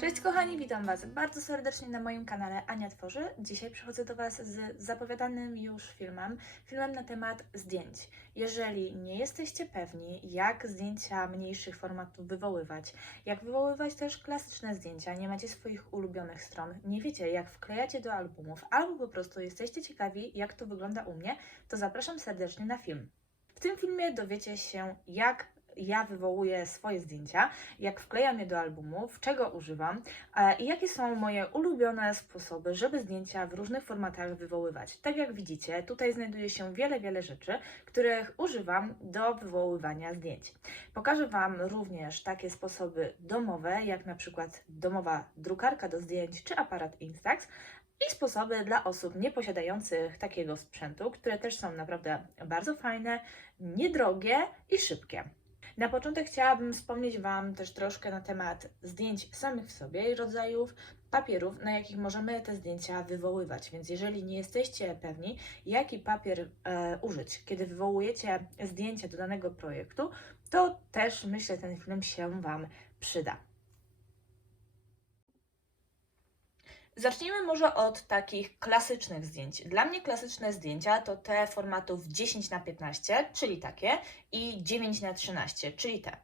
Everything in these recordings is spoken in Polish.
Cześć kochani, witam Was bardzo serdecznie na moim kanale Ania Tworzy. Dzisiaj przychodzę do Was z zapowiadanym już filmem, filmem na temat zdjęć. Jeżeli nie jesteście pewni, jak zdjęcia mniejszych formatów wywoływać, jak wywoływać też klasyczne zdjęcia, nie macie swoich ulubionych stron, nie wiecie jak wklejacie do albumów, albo po prostu jesteście ciekawi, jak to wygląda u mnie, to zapraszam serdecznie na film. W tym filmie dowiecie się, jak ja wywołuję swoje zdjęcia, jak wklejam je do albumów, czego używam e, i jakie są moje ulubione sposoby, żeby zdjęcia w różnych formatach wywoływać. Tak jak widzicie, tutaj znajduje się wiele, wiele rzeczy, których używam do wywoływania zdjęć. Pokażę Wam również takie sposoby domowe, jak na przykład domowa drukarka do zdjęć czy aparat Instax, i sposoby dla osób nieposiadających takiego sprzętu, które też są naprawdę bardzo fajne, niedrogie i szybkie. Na początek chciałabym wspomnieć Wam też troszkę na temat zdjęć samych w sobie i rodzajów papierów, na jakich możemy te zdjęcia wywoływać. Więc jeżeli nie jesteście pewni, jaki papier e, użyć, kiedy wywołujecie zdjęcie do danego projektu, to też myślę, ten film się Wam przyda. Zacznijmy może od takich klasycznych zdjęć. Dla mnie klasyczne zdjęcia to te formatów 10 na 15, czyli takie, i 9 na 13, czyli te.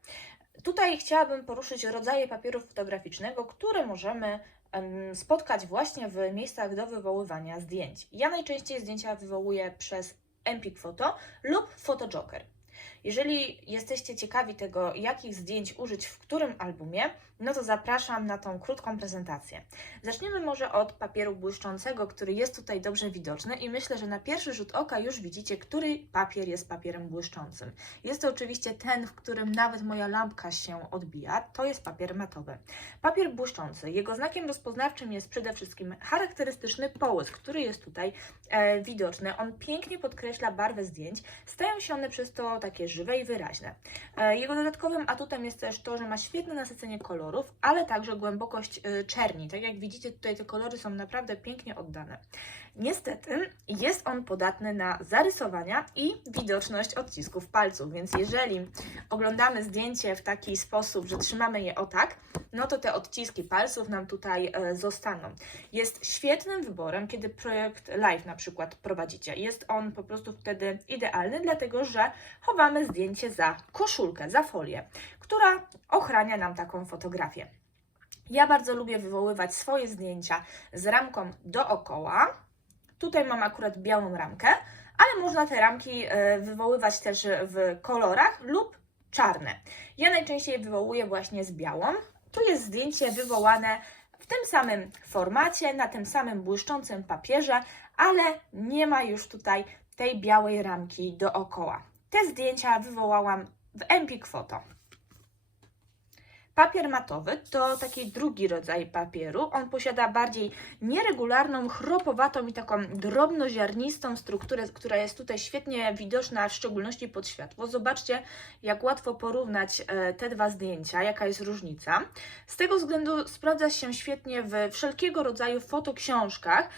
Tutaj chciałabym poruszyć rodzaje papieru fotograficznego, które możemy em, spotkać właśnie w miejscach do wywoływania zdjęć. Ja najczęściej zdjęcia wywołuję przez Empik Photo lub Photojoker. Jeżeli jesteście ciekawi tego, jakich zdjęć użyć w którym albumie, no to zapraszam na tą krótką prezentację. Zaczniemy może od papieru błyszczącego, który jest tutaj dobrze widoczny i myślę, że na pierwszy rzut oka już widzicie, który papier jest papierem błyszczącym. Jest to oczywiście ten, w którym nawet moja lampka się odbija, to jest papier matowy. Papier błyszczący, jego znakiem rozpoznawczym jest przede wszystkim charakterystyczny połysk, który jest tutaj e, widoczny. On pięknie podkreśla barwę zdjęć, stają się one przez to takie żywe i wyraźne. E, Jego dodatkowym atutem jest też to, że ma świetne nasycenie kolorów, ale także głębokość e, czerni. Tak jak widzicie, tutaj te kolory są naprawdę pięknie oddane. Niestety jest on podatny na zarysowania i widoczność odcisków palców, więc jeżeli oglądamy zdjęcie w taki sposób, że trzymamy je o tak, no to te odciski palców nam tutaj e, zostaną. Jest świetnym wyborem, kiedy projekt live na przykład prowadzicie. Jest on po prostu wtedy idealny, dlatego że chowamy zdjęcie za koszulkę, za folię, która ochrania nam taką fotografię. Ja bardzo lubię wywoływać swoje zdjęcia z ramką dookoła. Tutaj mam akurat białą ramkę, ale można te ramki e, wywoływać też w kolorach lub czarne. Ja najczęściej wywołuję właśnie z białą. Tu jest zdjęcie wywołane w tym samym formacie, na tym samym błyszczącym papierze, ale nie ma już tutaj tej białej ramki dookoła. Te zdjęcia wywołałam w Empik Photo. Papier matowy to taki drugi rodzaj papieru. On posiada bardziej nieregularną, chropowatą i taką drobnoziarnistą strukturę, która jest tutaj świetnie widoczna, w szczególności pod światło. Zobaczcie, jak łatwo porównać e, te dwa zdjęcia, jaka jest różnica. Z tego względu sprawdza się świetnie w wszelkiego rodzaju fotoksiążkach,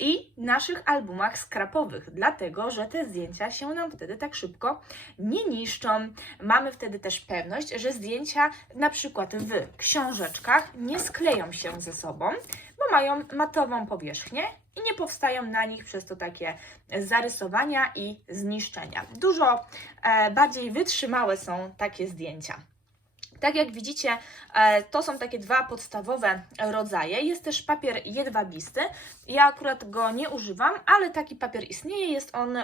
i naszych albumach skrapowych, dlatego że te zdjęcia się nam wtedy tak szybko nie niszczą. Mamy wtedy też pewność, że zdjęcia na przykład w książeczkach nie skleją się ze sobą, bo mają matową powierzchnię i nie powstają na nich przez to takie zarysowania i zniszczenia. Dużo e, bardziej wytrzymałe są takie zdjęcia. Tak jak widzicie, e, to są takie dwa podstawowe rodzaje. Jest też papier jedwabisty. Ja akurat go nie używam, ale taki papier istnieje. Jest on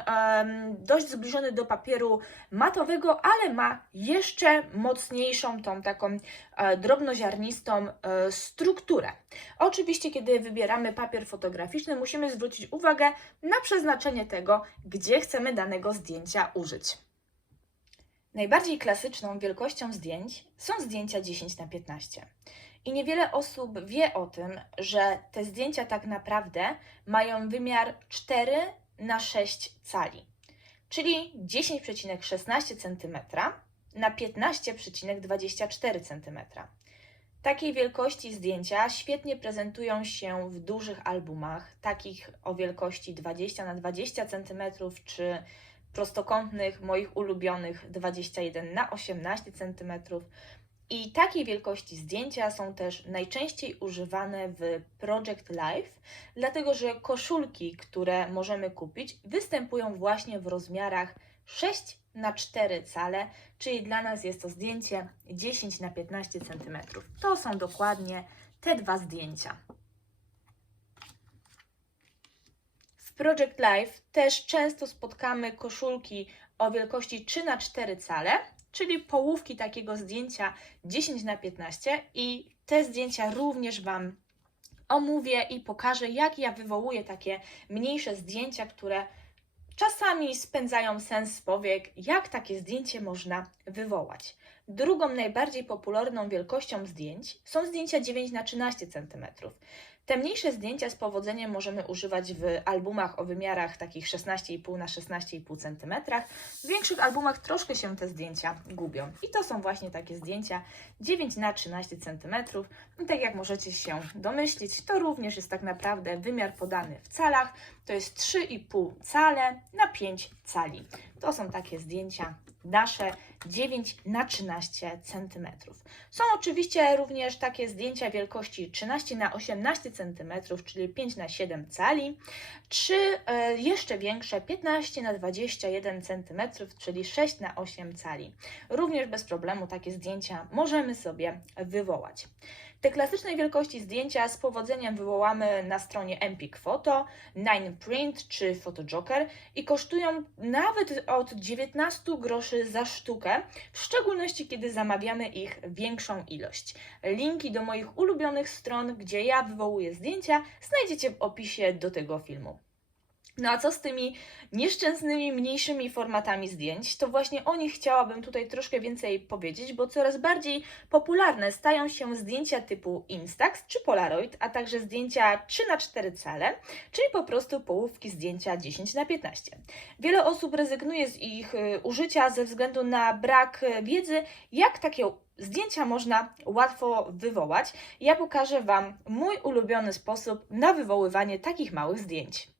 dość zbliżony do papieru matowego, ale ma jeszcze mocniejszą tą taką e, drobnoziarnistą e, strukturę. Oczywiście, kiedy wybieramy papier fotograficzny, musimy zwrócić uwagę na przeznaczenie tego, gdzie chcemy danego zdjęcia użyć. Najbardziej klasyczną wielkością zdjęć są zdjęcia 10 na 15. I niewiele osób wie o tym, że te zdjęcia tak naprawdę mają wymiar 4 na 6 cali, czyli 10,16 cm na 15,24 cm. Takiej wielkości zdjęcia świetnie prezentują się w dużych albumach, takich o wielkości 20 na 20 cm czy prostokątnych, moich ulubionych 21 na 18 cm. I takiej wielkości zdjęcia są też najczęściej używane w Project Life, dlatego że koszulki, które możemy kupić, występują właśnie w rozmiarach 6 na 4 cale, czyli dla nas jest to zdjęcie 10 na 15 cm. To są dokładnie te dwa zdjęcia. W Project Life też często spotkamy koszulki o wielkości 3 na 4 cale, czyli połówki takiego zdjęcia 10 na 15 i te zdjęcia również Wam omówię i pokażę, jak ja wywołuję takie mniejsze zdjęcia, które czasami spędzają sens powiek, jak takie zdjęcie można wywołać. Drugą najbardziej popularną wielkością zdjęć są zdjęcia 9 na 13 cm. Te mniejsze zdjęcia z powodzeniem możemy używać w albumach o wymiarach takich 16,5 na 16,5 cm. W większych albumach troszkę się te zdjęcia gubią. I to są właśnie takie zdjęcia 9 na 13 cm. I tak jak możecie się domyślić, to również jest tak naprawdę wymiar podany w calach. To jest 3,5 cale na 5 cali. To są takie zdjęcia nasze 9 na 13 cm. Są oczywiście również takie zdjęcia wielkości 13 na 18 cm, czyli 5 na 7 cali, czy e, jeszcze większe 15 na 21 cm, czyli 6 na 8 cali. Również bez problemu takie zdjęcia możemy sobie wywołać. Te klasycznej wielkości zdjęcia z powodzeniem wywołamy na stronie Empik Photo, Nine Print czy Photojoker i kosztują nawet od 19 groszy za sztukę, w szczególności kiedy zamawiamy ich większą ilość. Linki do moich ulubionych stron, gdzie ja wywołuję zdjęcia, znajdziecie w opisie do tego filmu. No a co z tymi nieszczęsnymi, mniejszymi formatami zdjęć? To właśnie o nich chciałabym tutaj troszkę więcej powiedzieć, bo coraz bardziej popularne stają się zdjęcia typu Instax czy Polaroid, a także zdjęcia 3 na 4 cale, czyli po prostu połówki zdjęcia 10 na 15. Wiele osób rezygnuje z ich y, użycia ze względu na brak y, wiedzy, jak takie zdjęcia można łatwo wywołać. Ja pokażę Wam mój ulubiony sposób na wywoływanie takich małych zdjęć.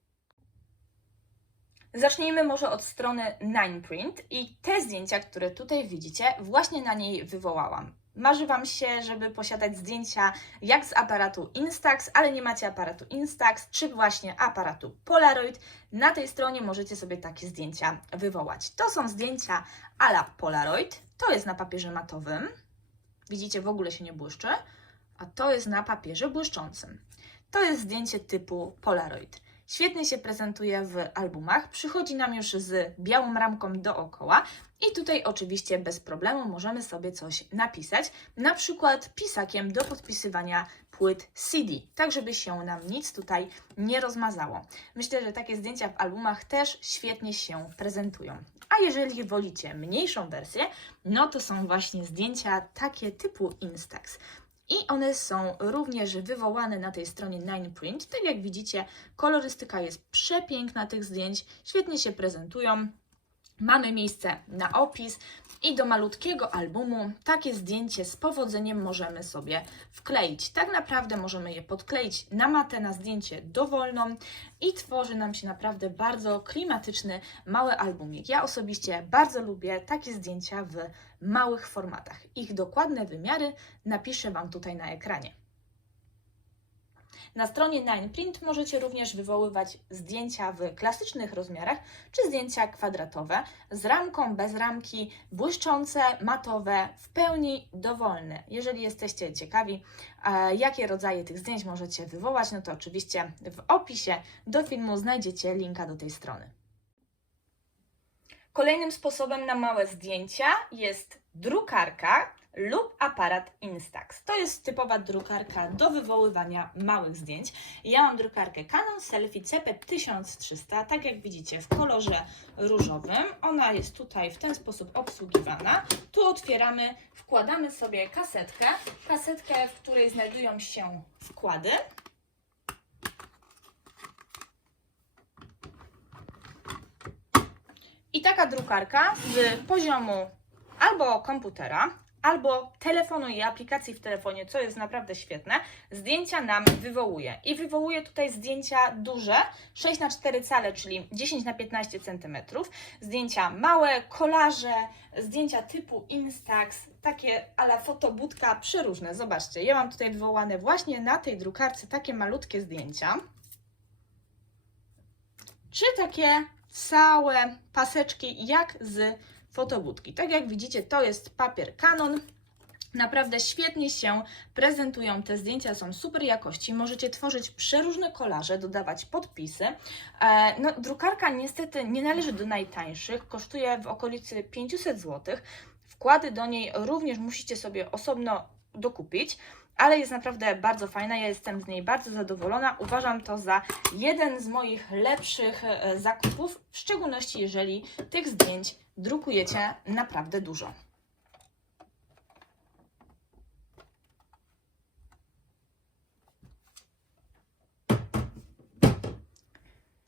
Zacznijmy może od strony Nineprint i te zdjęcia, które tutaj widzicie, właśnie na niej wywołałam. Marzy Wam się, żeby posiadać zdjęcia jak z aparatu Instax, ale nie macie aparatu Instax, czy właśnie aparatu Polaroid. Na tej stronie możecie sobie takie zdjęcia wywołać. To są zdjęcia ala Polaroid, to jest na papierze matowym. Widzicie, w ogóle się nie błyszczy, a to jest na papierze błyszczącym. To jest zdjęcie typu Polaroid. Świetnie się prezentuje w albumach, przychodzi nam już z białą ramką dookoła i tutaj oczywiście bez problemu możemy sobie coś napisać, na przykład pisakiem do podpisywania płyt CD, tak żeby się nam nic tutaj nie rozmazało. Myślę, że takie zdjęcia w albumach też świetnie się prezentują. A jeżeli wolicie mniejszą wersję, no to są właśnie zdjęcia takie typu Instax. I one są również wywołane na tej stronie Nineprint. Tak jak widzicie, kolorystyka jest przepiękna tych zdjęć, świetnie się prezentują. Mamy miejsce na opis i do malutkiego albumu takie zdjęcie z powodzeniem możemy sobie wkleić. Tak naprawdę możemy je podkleić na matę, na zdjęcie dowolną i tworzy nam się naprawdę bardzo klimatyczny mały albumik. Ja osobiście bardzo lubię takie zdjęcia w małych formatach. Ich dokładne wymiary napiszę Wam tutaj na ekranie. Na stronie Nineprint możecie również wywoływać zdjęcia w klasycznych rozmiarach, czy zdjęcia kwadratowe, z ramką, bez ramki, błyszczące, matowe, w pełni dowolne. Jeżeli jesteście ciekawi, jakie rodzaje tych zdjęć możecie wywołać, no to oczywiście w opisie do filmu znajdziecie linka do tej strony. Kolejnym sposobem na małe zdjęcia jest drukarka lub aparat Instax. To jest typowa drukarka do wywoływania małych zdjęć. Ja mam drukarkę Canon Selfie CP1300, tak jak widzicie w kolorze różowym. Ona jest tutaj w ten sposób obsługiwana. Tu otwieramy, wkładamy sobie kasetkę, kasetkę, w której znajdują się wkłady. I taka drukarka z poziomu albo komputera, albo telefonu i aplikacji w telefonie, co jest naprawdę świetne, zdjęcia nam wywołuje. I wywołuje tutaj zdjęcia duże, 6 na 4 cale, czyli 10 na 15 cm, zdjęcia małe, kolaże, zdjęcia typu Instax, takie ala fotobudka, przeróżne. Zobaczcie, ja mam tutaj wywołane właśnie na tej drukarce takie malutkie zdjęcia czy takie całe paseczki jak z fotobudki. Tak jak widzicie, to jest papier Canon. Naprawdę świetnie się prezentują te zdjęcia, są super jakości. Możecie tworzyć przeróżne kolaże, dodawać podpisy. E, no, drukarka niestety nie należy do najtańszych, kosztuje w okolicy 500 zł. Wkłady do niej również musicie sobie osobno dokupić ale jest naprawdę bardzo fajna. Ja jestem z niej bardzo zadowolona. Uważam to za jeden z moich lepszych e, zakupów, w szczególności jeżeli tych zdjęć drukujecie naprawdę dużo.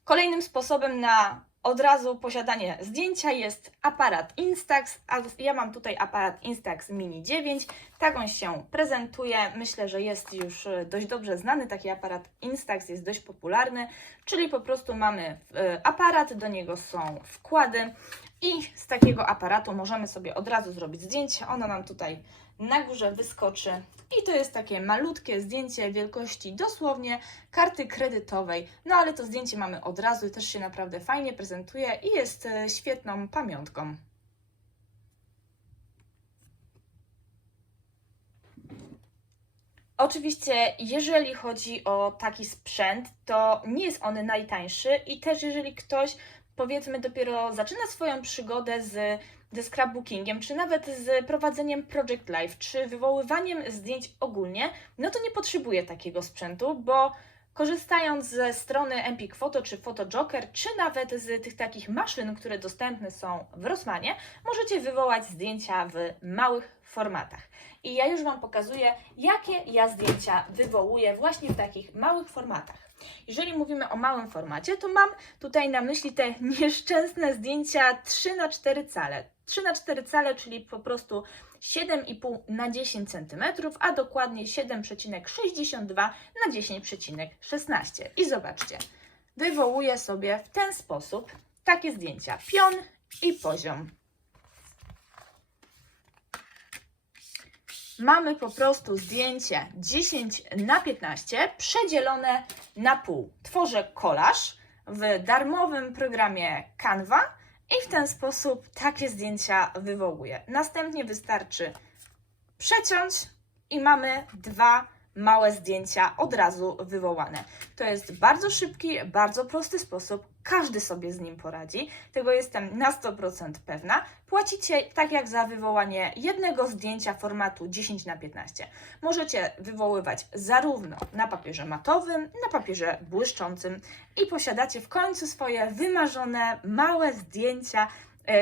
Kolejnym sposobem na od razu posiadanie zdjęcia jest aparat Instax, a ja mam tutaj aparat Instax Mini 9. Tak on się prezentuje. Myślę, że jest już e, dość dobrze znany. Taki aparat Instax jest dość popularny, czyli po prostu mamy e, aparat, do niego są wkłady i z takiego aparatu możemy sobie od razu zrobić zdjęcie. Ono nam tutaj na górze wyskoczy i to jest takie malutkie zdjęcie wielkości dosłownie karty kredytowej. No ale to zdjęcie mamy od razu też się naprawdę fajnie prezentuje i jest e, świetną pamiątką. Oczywiście, jeżeli chodzi o taki sprzęt, to nie jest on najtańszy i też jeżeli ktoś powiedzmy dopiero zaczyna swoją przygodę z ze scrapbookingiem, czy nawet z prowadzeniem Project Live, czy wywoływaniem zdjęć ogólnie, no to nie potrzebuje takiego sprzętu, bo korzystając ze strony Empik Photo czy PhotoJoker, czy nawet z tych takich maszyn, które dostępne są w Rossmanie, możecie wywołać zdjęcia w małych formatach. I ja już Wam pokazuję, jakie ja zdjęcia wywołuję właśnie w takich małych formatach. Jeżeli mówimy o małym formacie, to mam tutaj na myśli te nieszczęsne zdjęcia 3 na 4 cale. 3 na 4 cale, czyli po prostu 7,5 na 10 cm, a dokładnie 7,62 na 10,16. I zobaczcie, wywołuję sobie w ten sposób takie zdjęcia pion i poziom. Mamy po prostu zdjęcie 10 na 15 przedzielone na pół. Tworzę kolaż w darmowym programie Canva i w ten sposób takie zdjęcia wywołuję. Następnie wystarczy przeciąć i mamy dwa małe zdjęcia od razu wywołane. To jest bardzo szybki, bardzo prosty sposób. Każdy sobie z nim poradzi. Tego jestem na 100% pewna. Płacicie tak jak za wywołanie jednego zdjęcia formatu 10 na 15. Możecie wywoływać zarówno na papierze matowym, na papierze błyszczącym i posiadacie w końcu swoje wymarzone małe zdjęcia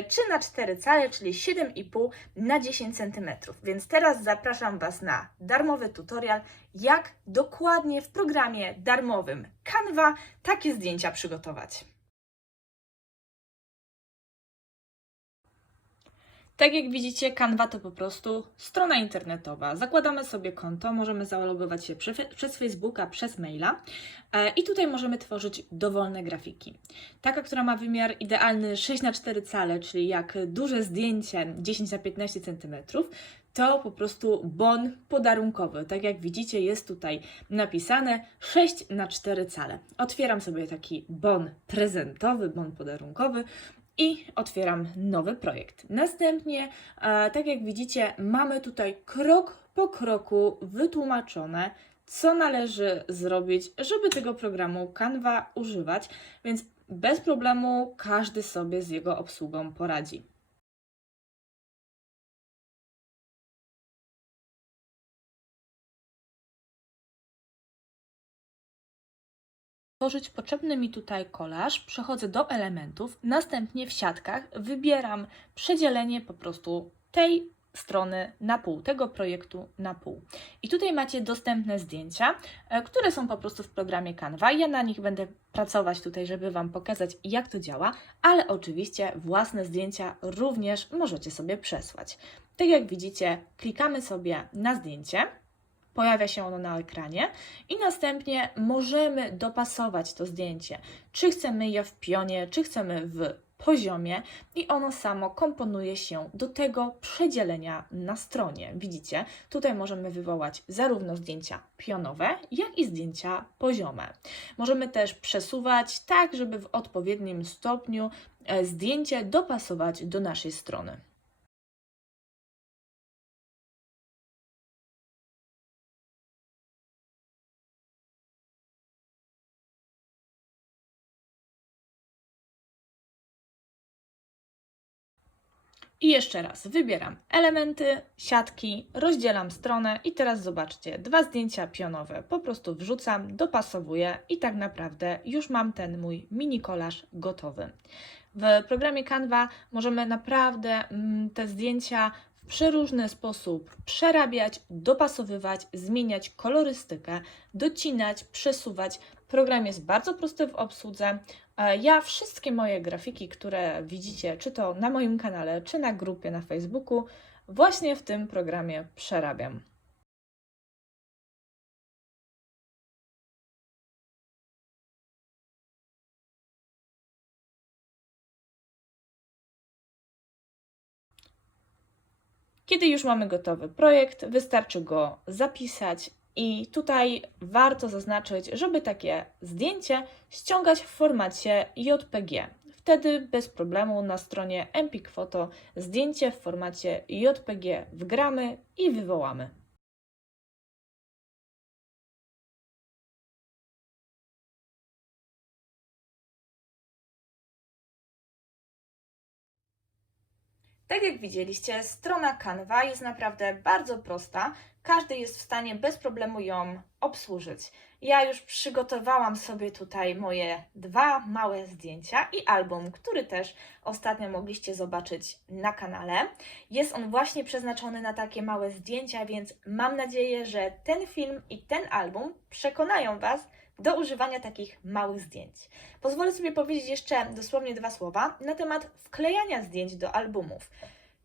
3 na 4 cale, czyli 7,5 na 10 cm. Więc teraz zapraszam Was na darmowy tutorial, jak dokładnie w programie darmowym Canva takie zdjęcia przygotować. Tak jak widzicie, Canva to po prostu strona internetowa. Zakładamy sobie konto, możemy zalogować się przez Facebooka, przez maila e, i tutaj możemy tworzyć dowolne grafiki. Taka, która ma wymiar idealny 6 na 4 cale, czyli jak duże zdjęcie 10 na 15 cm, to po prostu bon podarunkowy. Tak jak widzicie, jest tutaj napisane 6 na 4 cale. Otwieram sobie taki bon prezentowy, bon podarunkowy i otwieram nowy projekt. Następnie, e, tak jak widzicie, mamy tutaj krok po kroku wytłumaczone, co należy zrobić, żeby tego programu Canva używać, więc bez problemu każdy sobie z jego obsługą poradzi. Tworzyć potrzebny mi tutaj kolaż, przechodzę do elementów, następnie w siatkach wybieram przedzielenie po prostu tej strony na pół, tego projektu na pół. I tutaj macie dostępne zdjęcia, e, które są po prostu w programie Canva. Ja na nich będę pracować tutaj, żeby Wam pokazać, jak to działa, ale oczywiście własne zdjęcia również możecie sobie przesłać. Tak jak widzicie, klikamy sobie na zdjęcie, pojawia się ono na ekranie i następnie możemy dopasować to zdjęcie. Czy chcemy je w pionie, czy chcemy w poziomie i ono samo komponuje się do tego przedzielenia na stronie. Widzicie, tutaj możemy wywołać zarówno zdjęcia pionowe, jak i zdjęcia poziome. Możemy też przesuwać tak, żeby w odpowiednim stopniu e, zdjęcie dopasować do naszej strony. I jeszcze raz wybieram elementy, siatki, rozdzielam stronę i teraz zobaczcie, dwa zdjęcia pionowe. Po prostu wrzucam, dopasowuję i tak naprawdę już mam ten mój mini kolaż gotowy. W programie Canva możemy naprawdę mm, te zdjęcia w przeróżny sposób przerabiać, dopasowywać, zmieniać kolorystykę, docinać, przesuwać. Program jest bardzo prosty w obsłudze. E, Ja wszystkie moje grafiki, które widzicie, czy to na moim kanale, czy na grupie na Facebooku, właśnie w tym programie przerabiam. Kiedy już mamy gotowy projekt, wystarczy go zapisać i tutaj warto zaznaczyć, żeby takie zdjęcie ściągać w formacie JPG. Wtedy bez problemu na stronie Empik Photo zdjęcie w formacie JPG wgramy i wywołamy. Tak jak widzieliście, strona Canva jest naprawdę bardzo prosta. Każdy jest w stanie bez problemu ją obsłużyć. Ja już przygotowałam sobie tutaj moje dwa małe zdjęcia i album, który też ostatnio mogliście zobaczyć na kanale. Jest on właśnie przeznaczony na takie małe zdjęcia, więc mam nadzieję, że ten film i ten album przekonają Was do używania takich małych zdjęć. Pozwolę sobie powiedzieć jeszcze dosłownie dwa słowa na temat wklejania zdjęć do albumów.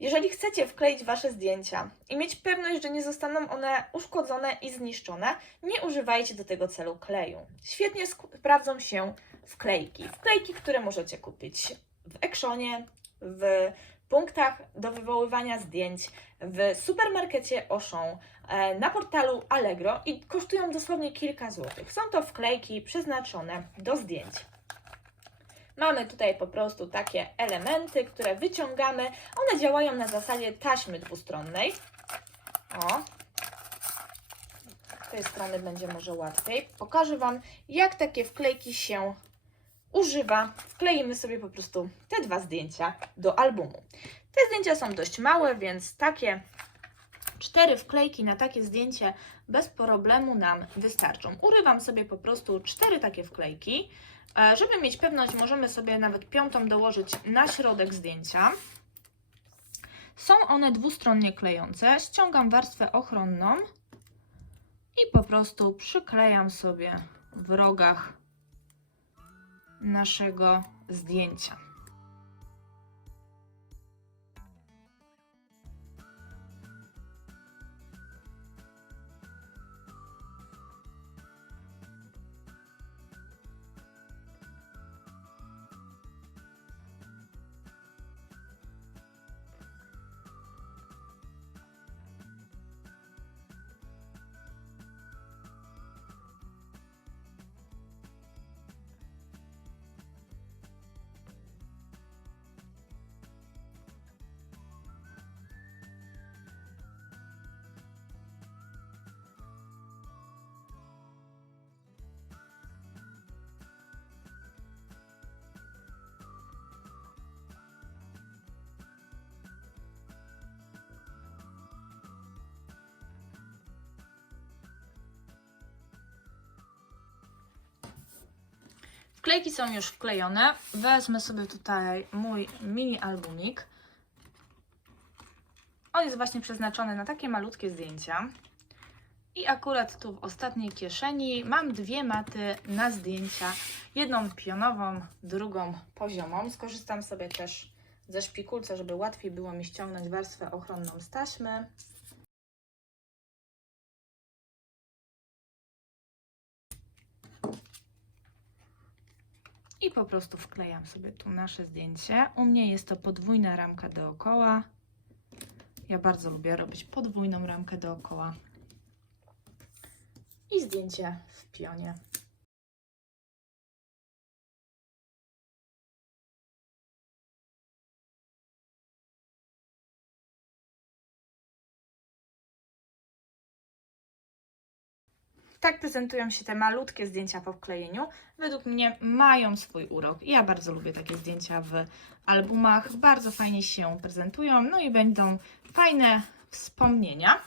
Jeżeli chcecie wkleić Wasze zdjęcia i mieć pewność, że nie zostaną one uszkodzone i zniszczone, nie używajcie do tego celu kleju. Świetnie sprawdzą się wklejki. Wklejki, które możecie kupić w Actionie, w punktach do wywoływania zdjęć, w supermarkecie Auchan, e, na portalu Allegro i kosztują dosłownie kilka złotych. Są to wklejki przeznaczone do zdjęć. Mamy tutaj po prostu takie elementy, które wyciągamy. One działają na zasadzie taśmy dwustronnej. O. Tej strony będzie może łatwiej. Pokażę Wam, jak takie wklejki się używa. Wkleimy sobie po prostu te dwa zdjęcia do albumu. Te zdjęcia są dość małe, więc takie cztery wklejki na takie zdjęcie bez problemu nam wystarczą. Urywam sobie po prostu cztery takie wklejki. E, Żeby mieć pewność, możemy sobie nawet piątą dołożyć na środek zdjęcia. Są one dwustronnie klejące. Ściągam warstwę ochronną i po prostu przyklejam sobie w rogach naszego zdjęcia. Wklejki są już wklejone. Wezmę sobie tutaj mój mini albumik. On jest właśnie przeznaczony na takie malutkie zdjęcia. I akurat tu w ostatniej kieszeni mam dwie maty na zdjęcia. Jedną pionową, drugą poziomą. Skorzystam sobie też ze szpikulca, żeby łatwiej było mi ściągnąć warstwę ochronną z taśmy. I po prostu wklejam sobie tu nasze zdjęcie. U mnie jest to podwójna ramka dookoła. Ja bardzo lubię robić podwójną ramkę dookoła. I zdjęcie w pionie. Tak prezentują się te malutkie zdjęcia po wklejeniu. Według mnie mają swój urok. Ja bardzo lubię takie zdjęcia w albumach. Bardzo fajnie się prezentują, no i będą fajne wspomnienia.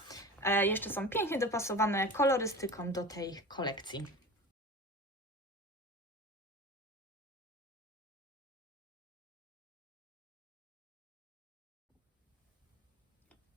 E, jeszcze są pięknie dopasowane kolorystyką do tej kolekcji.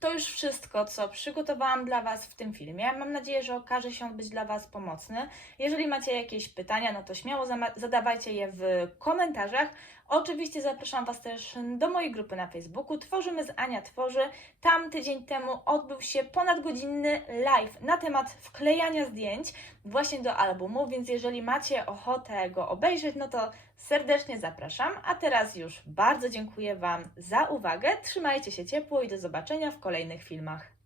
To już wszystko, co przygotowałam dla Was w tym filmie. Mam nadzieję, że okaże się być dla Was pomocny. Jeżeli macie jakieś pytania, no to śmiało zadawajcie je w komentarzach. Oczywiście zapraszam Was też do mojej grupy na Facebooku. Tworzymy z Ania Tworzy. Tam tydzień temu odbył się ponadgodzinny live na temat wklejania zdjęć właśnie do albumu, więc jeżeli macie ochotę go obejrzeć, no to serdecznie zapraszam. A teraz już bardzo dziękuję Wam za uwagę. Trzymajcie się ciepło i do zobaczenia w kolejnych filmach.